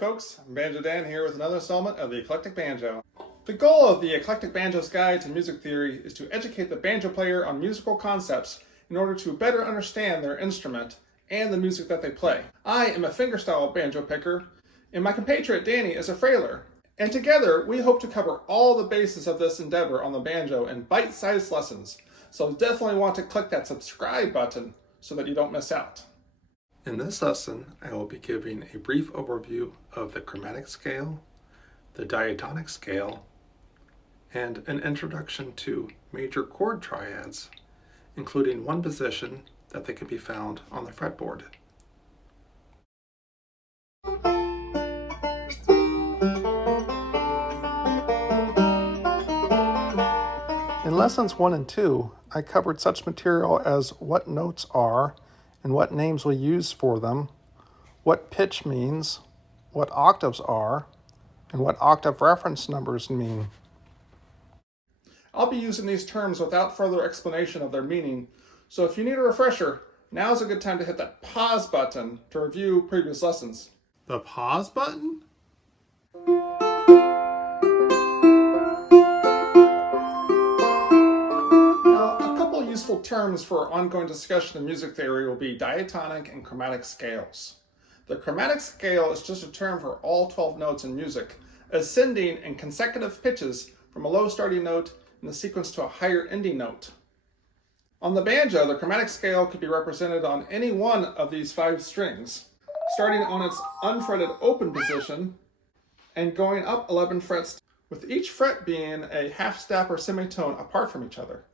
folks, Banjo Dan here with another installment of the Eclectic Banjo. The goal of the Eclectic Banjo's Guide to Music Theory is to educate the banjo player on musical concepts in order to better understand their instrument and the music that they play. I am a fingerstyle banjo picker, and my compatriot Danny is a frailer. And together, we hope to cover all the bases of this endeavor on the banjo in bite-sized lessons. So definitely want to click that subscribe button so that you don't miss out. In this lesson, I will be giving a brief overview of the chromatic scale, the diatonic scale, and an introduction to major chord triads, including one position that they can be found on the fretboard. In lessons 1 and 2, I covered such material as what notes are and what names we use for them, what pitch means, what octaves are, and what octave reference numbers mean. I'll be using these terms without further explanation of their meaning, so if you need a refresher, now's a good time to hit that pause button to review previous lessons. The pause button? Useful terms for ongoing discussion of music theory will be diatonic and chromatic scales. The chromatic scale is just a term for all 12 notes in music, ascending in consecutive pitches from a low starting note in the sequence to a higher ending note. On the banjo, the chromatic scale could be represented on any one of these 5 strings, starting on its unfretted open position and going up 11 frets, with each fret being a half step or semitone apart from each other.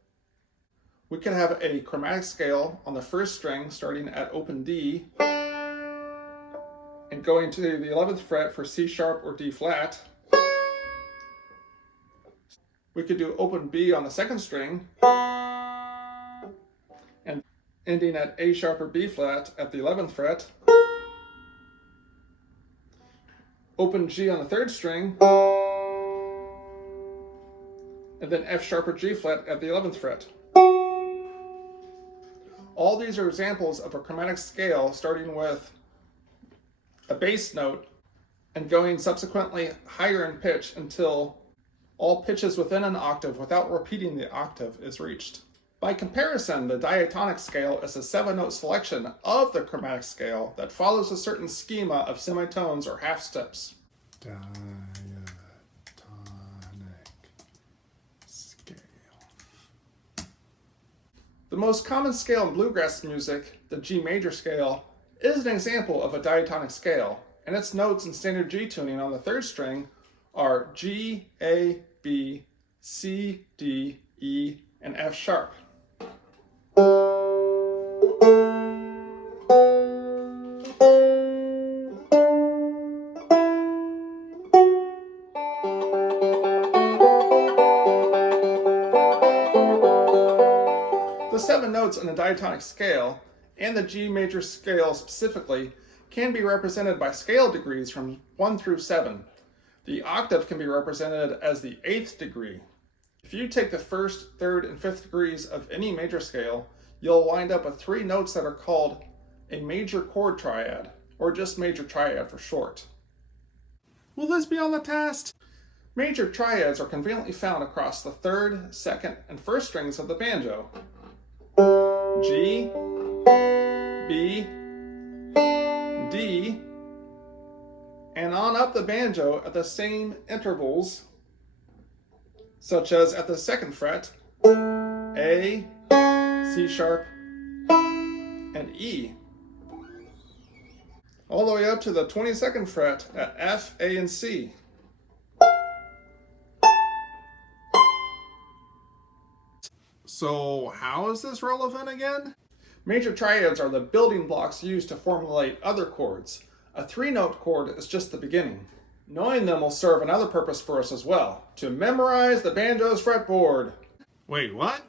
We could have a chromatic scale on the first string starting at open D and going to the 11th fret for C sharp or D flat. We could do open B on the second string and ending at A sharp or B flat at the 11th fret. Open G on the third string and then F sharp or G flat at the 11th fret. All these are examples of a chromatic scale starting with a bass note and going subsequently higher in pitch until all pitches within an octave without repeating the octave is reached. By comparison, the diatonic scale is a 7-note selection of the chromatic scale that follows a certain schema of semitones or half steps. The most common scale in bluegrass music, the G major scale, is an example of a diatonic scale, and its notes in standard G tuning on the third string are G, A, B, C, D, E, and F sharp. The 7 notes in the diatonic scale, and the G major scale specifically, can be represented by scale degrees from 1 through 7. The octave can be represented as the 8th degree. If you take the 1st, 3rd, and 5th degrees of any major scale, you'll wind up with 3 notes that are called a major chord triad, or just major triad for short. Will this be on the test? Major triads are conveniently found across the 3rd, 2nd, and 1st strings of the banjo. G, B, D, and on up the banjo at the same intervals, such as at the 2nd fret, A, C sharp, and E, all the way up to the 22nd fret at F, A, and C. So how is this relevant again? Major triads are the building blocks used to formulate other chords. A 3-note chord is just the beginning. Knowing them will serve another purpose for us as well, to memorize the banjo's fretboard. Wait, what?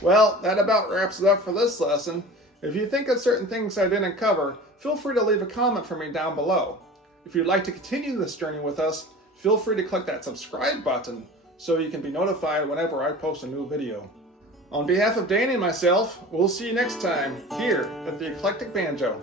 Well, that about wraps it up for this lesson. If you think of certain things I didn't cover, feel free to leave a comment for me down below. If you'd like to continue this journey with us, feel free to click that subscribe button so you can be notified whenever I post a new video. On behalf of Danny and myself, we'll see you next time here at the Eclectic Banjo.